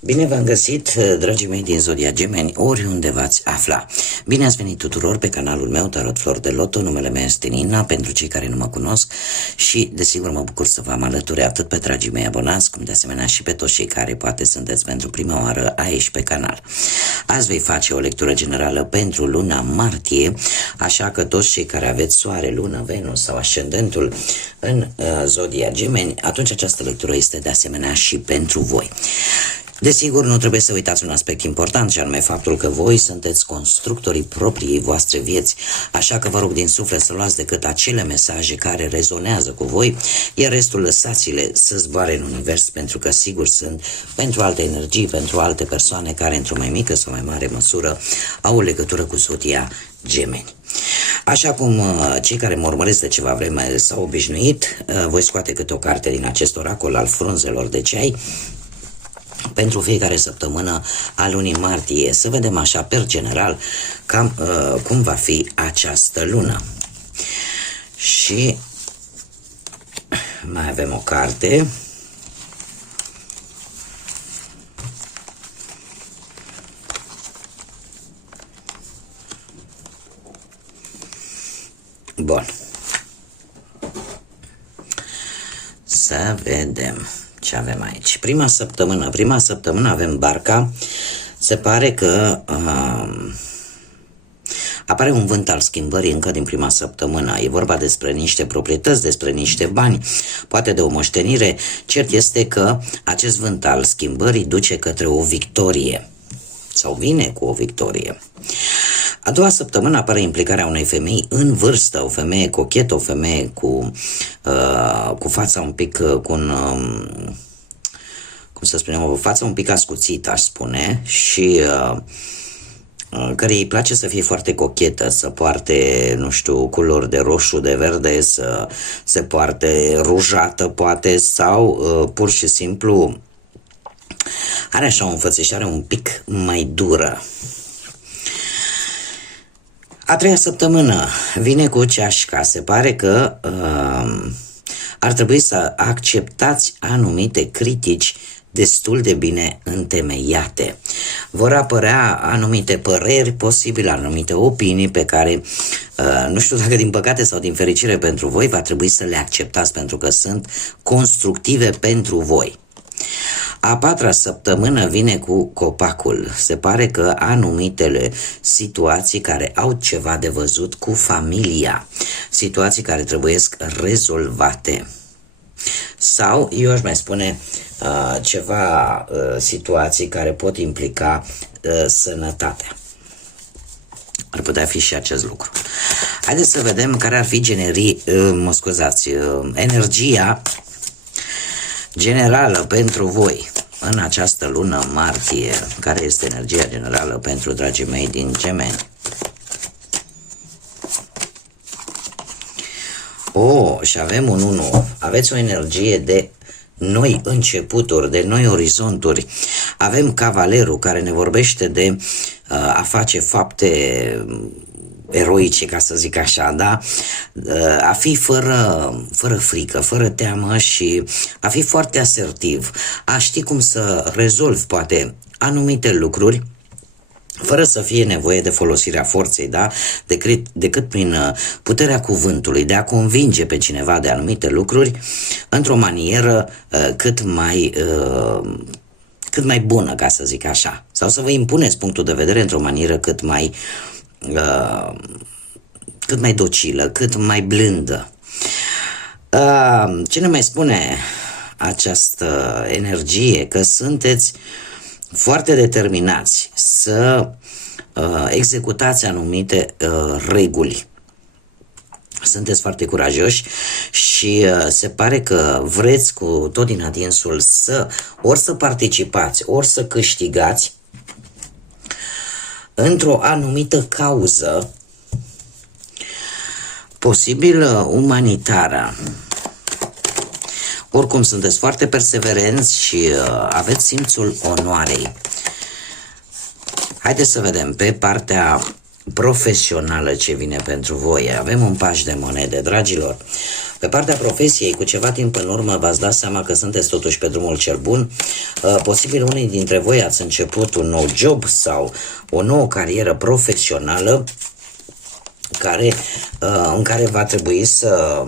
Bine v-am găsit, dragii mei din Zodia Gemeni, oriunde v-ați afla. Bine ați venit tuturor pe canalul meu Tarot Flor de Loto. Numele meu este Nina, pentru cei care nu mă cunosc, și desigur mă bucur să vă am alături atât pe dragii mei abonați, cum de asemenea și pe toți cei care poate sunteți pentru prima oară aici pe canal. Azi vei face o lectură generală pentru luna martie, așa că toți cei care aveți soare, lună, Venus sau ascendentul în Zodia Gemeni, atunci această lectură este de asemenea și pentru voi. Desigur, nu trebuie să uitați un aspect important, și anume faptul că voi sunteți constructorii propriei voastre vieți, așa că vă rog din suflet să luați decât acele mesaje care rezonează cu voi, iar restul lăsați-le să zboare în univers, pentru că sigur sunt pentru alte energii, pentru alte persoane care într-o mai mică sau mai mare măsură au o legătură cu Zodia Gemeni. Așa cum cei care mă urmăresc de ceva vreme s-au obișnuit, voi scoate câte o carte din acest oracol al frunzelor de ceai pentru fiecare săptămână a lunii martie, să vedem așa, per general, cam cum va fi această lună. Și mai avem o carte. Bun. Să vedem ce avem aici. Prima săptămână avem barca. Se pare că apare un vânt al schimbării încă din prima săptămână. E vorba despre niște proprietăți, despre niște bani, poate de o moștenire. Cert este că acest vânt al schimbării duce către o victorie sau vine cu o victorie. A doua săptămână apare implicarea unei femei în vârstă, o femeie cochetă, o femeie cu fața un pic, cu un, cum să spunem, o față un pic ascuțită, aș spune, și care îi place să fie foarte cochetă, să poarte, nu știu, culori de roșu, de verde, să se poarte rujată, poate, sau pur și simplu are așa o înfățișare un pic mai dură. A treia săptămână vine cu ceașca. Se pare că ar trebui să acceptați anumite critici destul de bine întemeiate. Vor apărea anumite păreri posibile, anumite opinii pe care, nu știu dacă din păcate sau din fericire pentru voi, va trebui să le acceptați, pentru că sunt constructive pentru voi. A patra săptămână vine cu copacul. Se pare că anumitele situații care au ceva de văzut cu familia, situații care trebuie rezolvate, sau, eu aș mai spune, ceva situații care pot implica sănătatea. Ar putea fi și acest lucru. Haideți să vedem care ar fi energia generală pentru voi în această lună martie. Care este energia generală pentru dragii mei din Gemeni? Și avem un 1. Aveți o energie de noi începuturi, de noi orizonturi. Avem cavalerul care ne vorbește de a face fapte eroice, ca să zic așa, da? A fi fără frică, fără teamă și a fi foarte asertiv, a ști cum să rezolvi poate anumite lucruri fără să fie nevoie de folosirea forței, da? Decât prin puterea cuvântului, de a convinge pe cineva de anumite lucruri într-o manieră cât mai bună, ca să zic așa, sau să vă impuneți punctul de vedere într-o manieră cât mai docilă, cât mai blândă. Ce ne mai spune această energie? Că sunteți foarte determinați să executați anumite reguli. Sunteți foarte curajoși și se pare că vreți cu tot din adinsul ori să participați, ori să câștigați într-o anumită cauză, posibil umanitară. Oricum sunteți foarte perseverenți și aveți simțul onoarei. Haideți să vedem pe partea profesională ce vine pentru voi. Avem un paș de monede, dragilor. Pe partea profesiei, cu ceva timp în urmă v-ați dat seama că sunteți totuși pe drumul cel bun. Posibil unii dintre voi ați început un nou job sau o nouă carieră profesională în care va trebui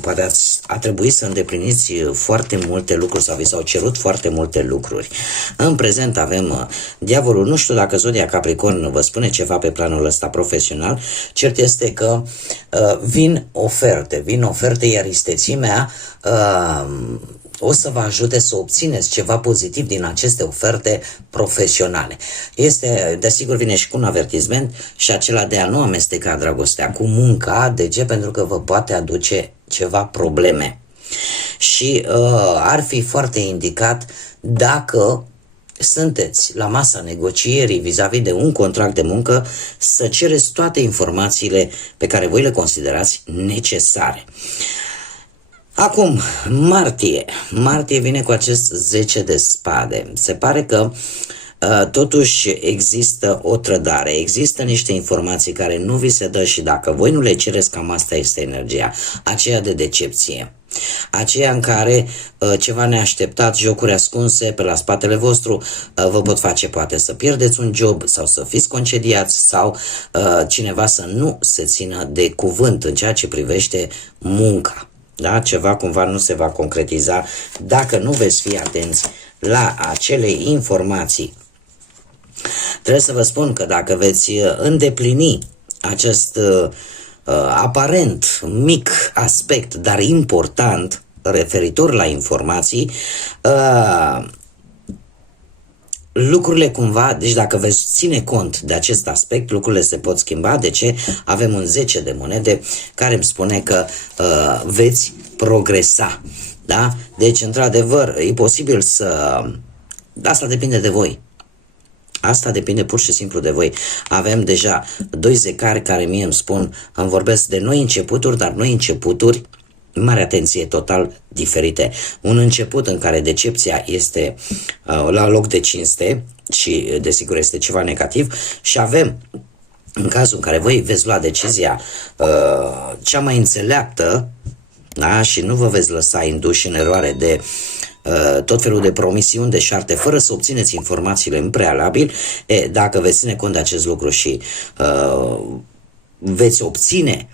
poate a trebuit să îndepliniți foarte multe lucruri sau vi s-au cerut foarte multe lucruri. În prezent avem diavolul, nu știu dacă zodia Capricorn vă spune ceva pe planul ăsta profesional, cert este că vin oferte, iar istețimea o să vă ajute să obțineți ceva pozitiv din aceste oferte profesionale. Desigur, vine și cu un avertisment și acela de a nu amesteca dragostea cu munca. De ce? Pentru că vă poate aduce ceva probleme. Și ar fi foarte indicat, dacă sunteți la masa negocierii vis-a-vis de un contract de muncă, să cereți toate informațiile pe care voi le considerați necesare. Acum, Martie vine cu acest 10 de spade. Se pare că totuși există o trădare, există niște informații care nu vi se dă și dacă voi nu le cereți, cam asta este energia, aceea de decepție. Aceea în care ceva neașteptat, jocuri ascunse pe la spatele vostru vă pot face poate să pierdeți un job sau să fiți concediați sau cineva să nu se țină de cuvânt în ceea ce privește munca. Da? Ceva cumva nu se va concretiza dacă nu veți fi atenți la acele informații. Trebuie să vă spun că dacă veți îndeplini acest aparent mic aspect, dar important, referitor la informații, lucrurile cumva, deci dacă veți ține cont de acest aspect, lucrurile se pot schimba. De ce? Avem un 10 de monede care îmi spune că veți progresa. Da? Deci, într-adevăr, e posibil să... Asta depinde de voi. Asta depinde pur și simplu de voi. Avem deja 2 zecari care mie îmi vorbesc de noi începuturi, dar noi începuturi, mare atenție, total diferite. Un început în care decepția este la loc de cinste și desigur este ceva negativ, și avem în cazul în care voi veți lua decizia cea mai înțeleaptă, da? Și nu vă veți lăsa induși în eroare de tot felul de promisiuni, de șarte, fără să obțineți informațiile în prealabil. Dacă veți ține cont de acest lucru și veți obține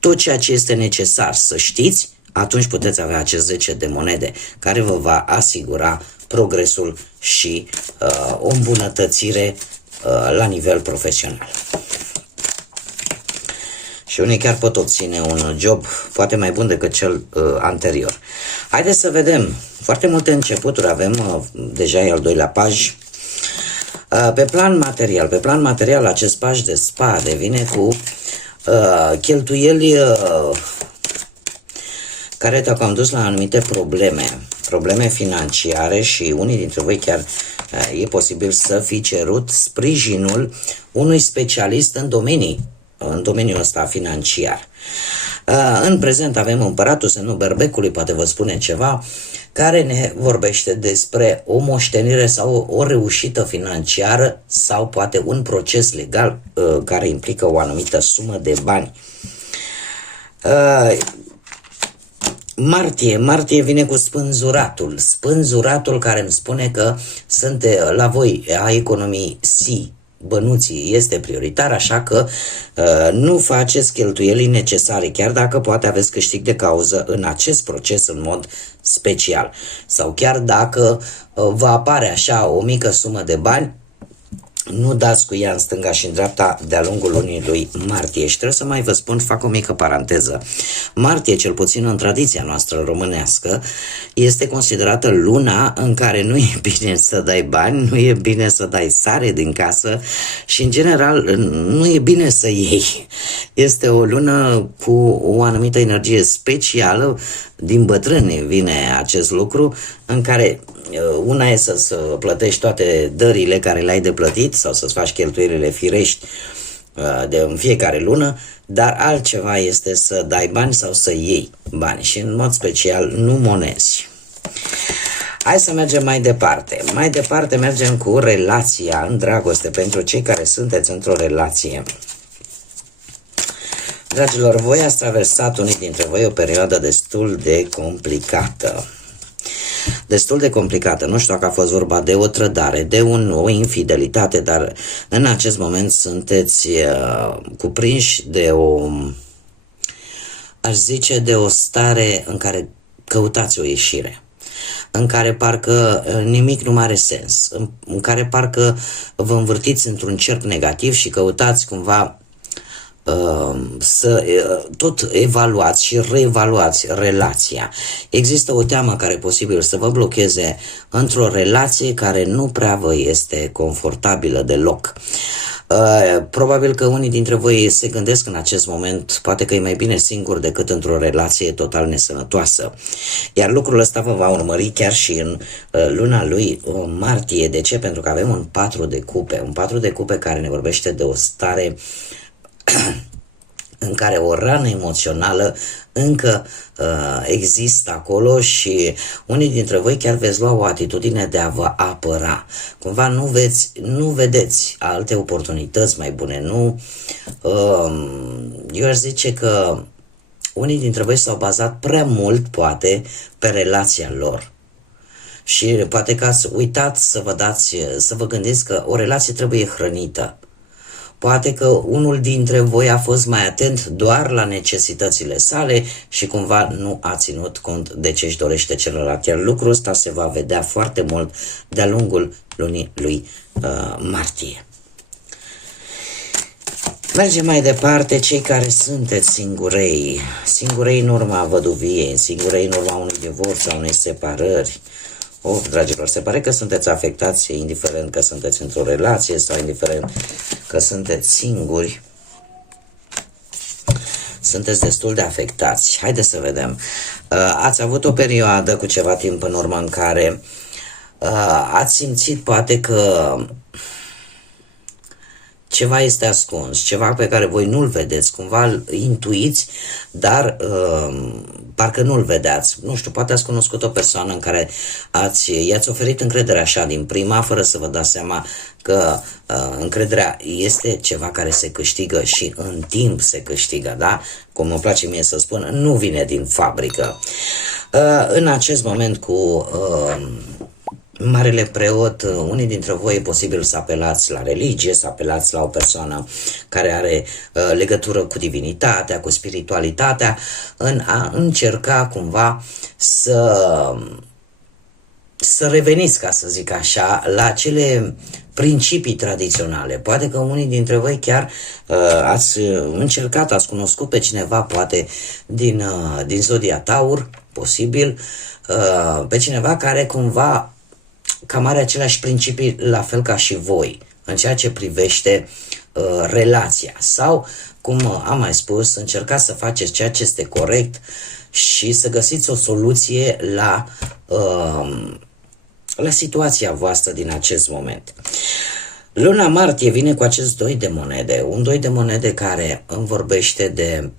tot ceea ce este necesar să știți, atunci puteți avea acest 10 de monede care vă va asigura progresul și o îmbunătățire la nivel profesional. Și unii chiar pot obține un job poate mai bun decât cel anterior. Haideți să vedem. Foarte multe începuturi avem, deja e al doilea paj. Pe plan material, acest paj de spade vine cu cheltuieli care te-au dus la anumite probleme financiare și unii dintre voi chiar e posibil să fi cerut sprijinul unui specialist în domeniul ăsta financiar. În prezent avem împăratul, semnul berbecului, poate vă spune ceva, care ne vorbește despre o moștenire sau o reușită financiară sau poate un proces legal care implică o anumită sumă de bani. Martie vine cu spânzuratul care îmi spune că sunt la voi a economisi bănuții este prioritar, așa că nu faceți cheltuielii necesare, chiar dacă poate aveți câștig de cauză în acest proces în mod special. Sau chiar dacă vă apare așa o mică sumă de bani, nu dați cu ea în stânga și în dreapta de-a lungul lunii lui martie. Și trebuie să mai vă spun, fac o mică paranteză. Martie, cel puțin în tradiția noastră românească, este considerată luna în care nu e bine să dai bani, nu e bine să dai sare din casă și, în general, nu e bine să iei. Este o lună cu o anumită energie specială, din bătrâni vine acest lucru, în care una e să plătești toate dările care le-ai de plătit sau să-ți faci cheltuielile firești în fiecare lună, dar altceva este să dai bani sau să iei bani și în mod special nu monezi. Hai să mergem mai departe. Mai departe mergem cu relația în dragoste pentru cei care sunteți într-o relație. Dragilor, voi ați traversat, unii dintre voi, o perioadă destul de complicată. Destul de complicată. Nu știu dacă a fost vorba de o trădare, de o infidelitate, dar în acest moment sunteți cuprinși de o, aș zice, de o stare în care căutați o ieșire, în care parcă nimic nu mai are sens, în care parcă vă învârtiți într-un cerc negativ și căutați cumva să tot evaluați și reevaluați relația. Există o teamă care e posibil să vă blocheze într-o relație care nu prea vă este confortabilă deloc. Probabil că unii dintre voi se gândesc în acest moment, poate că e mai bine singur decât într-o relație total nesănătoasă. Iar lucrul ăsta vă va urmări chiar și în luna lui martie. De ce? Pentru că avem un 4 de cupe. Un 4 de cupe care ne vorbește de o stare în care o rană emoțională încă există acolo și unii dintre voi chiar veți lua o atitudine de a vă apăra. Cumva nu vedeți alte oportunități mai bune. Eu aș zice că unii dintre voi s-au bazat prea mult, poate, pe relația lor. Și poate că ați uitat să vă gândiți că o relație trebuie hrănită. Poate că unul dintre voi a fost mai atent doar la necesitățile sale și cumva nu a ținut cont de ce își dorește celălalt. Iar lucrul ăsta se va vedea foarte mult de-a lungul lunii lui martie. Mergem mai departe, cei care sunteți singurei în urma văduviei, singurei în urma unui divorț sau unei separări. Dragilor, se pare că sunteți afectați, indiferent că sunteți într-o relație sau indiferent că sunteți singuri. Sunteți destul de afectați. Haideți să vedem. Ați avut o perioadă cu ceva timp în urmă în care ați simțit poate că ceva este ascuns, ceva pe care voi nu-l vedeți, cumva îl intuiți, dar parcă nu-l vedeați. Nu știu, poate ați cunoscut o persoană în care i-ați oferit încredere așa din prima, fără să vă dați seama că încrederea este ceva care se câștigă și în timp se câștigă, da? Cum îmi place mie să spun, nu vine din fabrică. În acest moment cu Marele Preot, unii dintre voi e posibil să apelați la religie, să apelați la o persoană care are legătură cu divinitatea, cu spiritualitatea, în a încerca cumva să reveniți, ca să zic așa, la acele principii tradiționale. Poate că unii dintre voi chiar ați încercat, ați cunoscut pe cineva, poate din zodia Taur, posibil, pe cineva care cumva cam are aceleași principii la fel ca și voi în ceea ce privește relația. Sau, cum am mai spus, încercați să faceți ceea ce este corect și să găsiți o soluție la situația voastră din acest moment. Luna martie vine cu acest 2 de monede, un 2 de monede care îmi vorbește de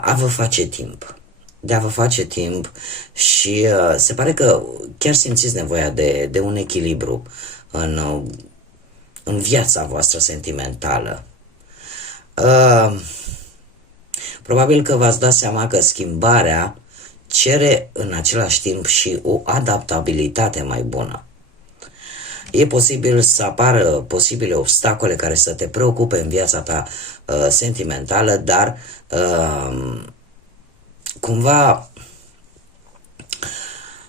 a vă face timp. De a vă face timp și se pare că chiar simțiți nevoia de un echilibru în viața voastră sentimentală. Probabil că v-ați dat seama că schimbarea cere în același timp și o adaptabilitate mai bună. E posibil să apară posibile obstacole care să te preocupe în viața ta sentimentală, dar cumva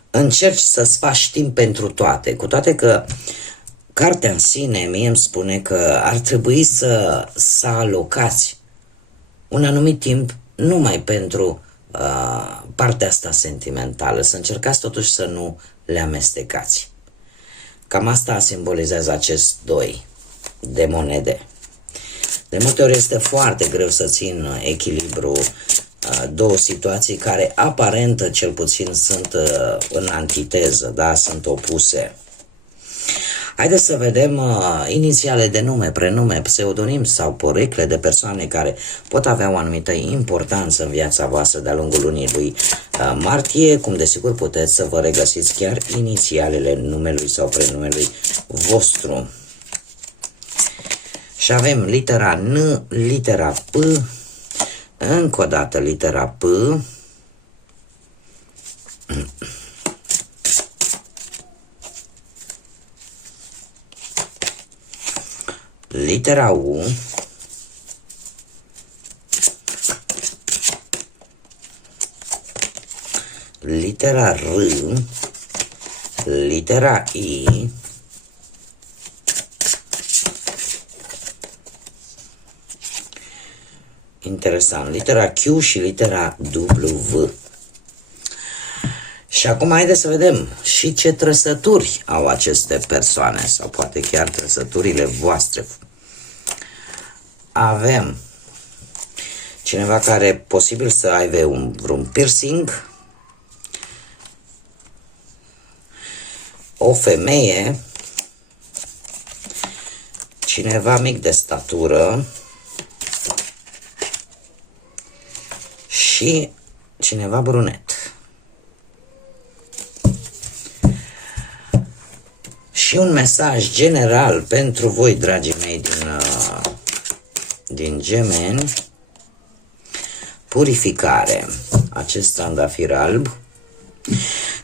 încerci să-ți faci timp pentru toate, cu toate că cartea în sine mie îmi spune că ar trebui să alocați un anumit timp numai pentru partea asta sentimentală, să încercați totuși să nu le amestecați. Cam asta simbolizează acest 2 de monede. De multe ori este foarte greu să țin echilibru două situații care aparent cel puțin sunt în antiteză, da? Sunt opuse. Haideți să vedem inițiale de nume, prenume, pseudonim sau porecle de persoane care pot avea o anumită importanță în viața voastră de-a lungul lunii lui martie, cum desigur puteți să vă regăsiți chiar inițialele numelui sau prenumelui vostru. Și avem litera N, litera P, Încă o dată litera P, litera U, litera R, litera I, interesant, litera Q și litera W. Și acum haideți să vedem și ce trăsături au aceste persoane, sau poate chiar trăsăturile voastre. Avem cineva care posibil să aibă vreun piercing, o femeie, cineva mic de statură și cineva brunet. Și un mesaj general pentru voi, dragii mei, din Gemeni: purificare. Acest trandafir alb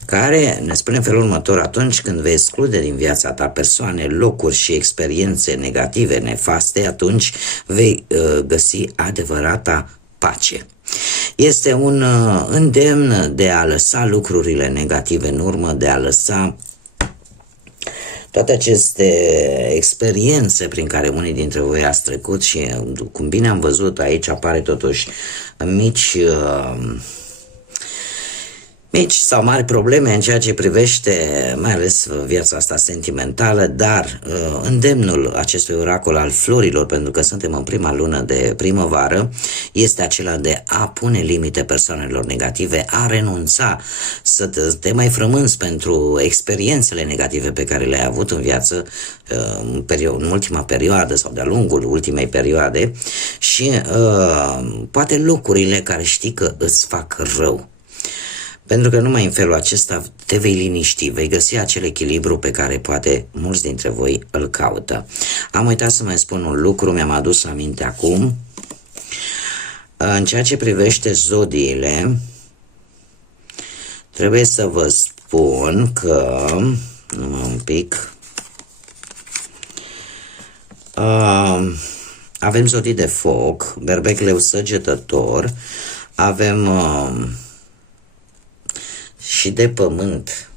care ne spune în felul următor: atunci când vei exclude din viața ta persoane, locuri și experiențe negative, nefaste, atunci vei găsi adevărata pace. Este un îndemn de a lăsa lucrurile negative în urmă, de a lăsa toate aceste experiențe prin care unii dintre voi ați trecut și, cum bine am văzut, aici apare totuși mici sau mari probleme în ceea ce privește mai ales viața asta sentimentală, dar îndemnul acestui oracol al florilor, pentru că suntem în prima lună de primăvară, este acela de a pune limite persoanelor negative, a renunța să te mai frămânți pentru experiențele negative pe care le-ai avut în viață în ultima perioadă sau de-a lungul ultimei perioade și poate lucrurile care știi că îți fac rău. Pentru că numai în felul acesta te vei liniști, vei găsi acel echilibru pe care poate mulți dintre voi îl caută. Am uitat să mai spun un lucru, mi-am adus aminte acum. În ceea ce privește zodiile, trebuie să vă spun că, numai un pic, avem zodii de foc, berbec, leu, săgetător, avem și de pământ,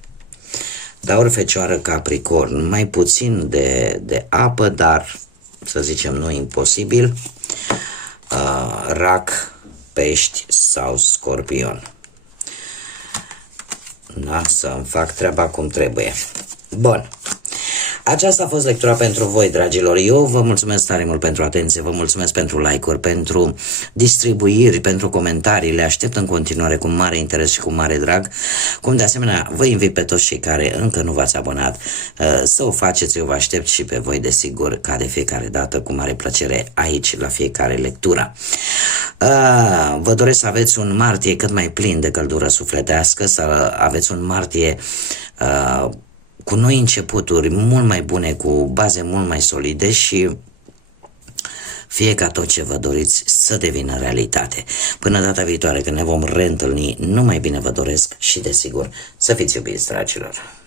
Taur, Fecioară, Capricorn, mai puțin de apă, dar să zicem nu imposibil, Rac, Pești sau Scorpion. Da, să-mi fac treaba cum trebuie. Bun. Aceasta a fost lectura pentru voi, dragilor. Eu vă mulțumesc tare mult pentru atenție, vă mulțumesc pentru like-uri, pentru distribuiri, pentru comentarii. Le aștept în continuare cu mare interes și cu mare drag. Cum de asemenea vă invit pe toți cei care încă nu v-ați abonat să o faceți. Eu vă aștept și pe voi, desigur, ca de fiecare dată, cu mare plăcere aici la fiecare lectură. Vă doresc să aveți un martie cât mai plin de căldură sufletească, să aveți un martie cu noi începuturi mult mai bune, cu baze mult mai solide și fie ca tot ce vă doriți să devină realitate. Până data viitoare, când ne vom reîntâlni, numai bine vă doresc și, desigur, să fiți iubiți, dragilor!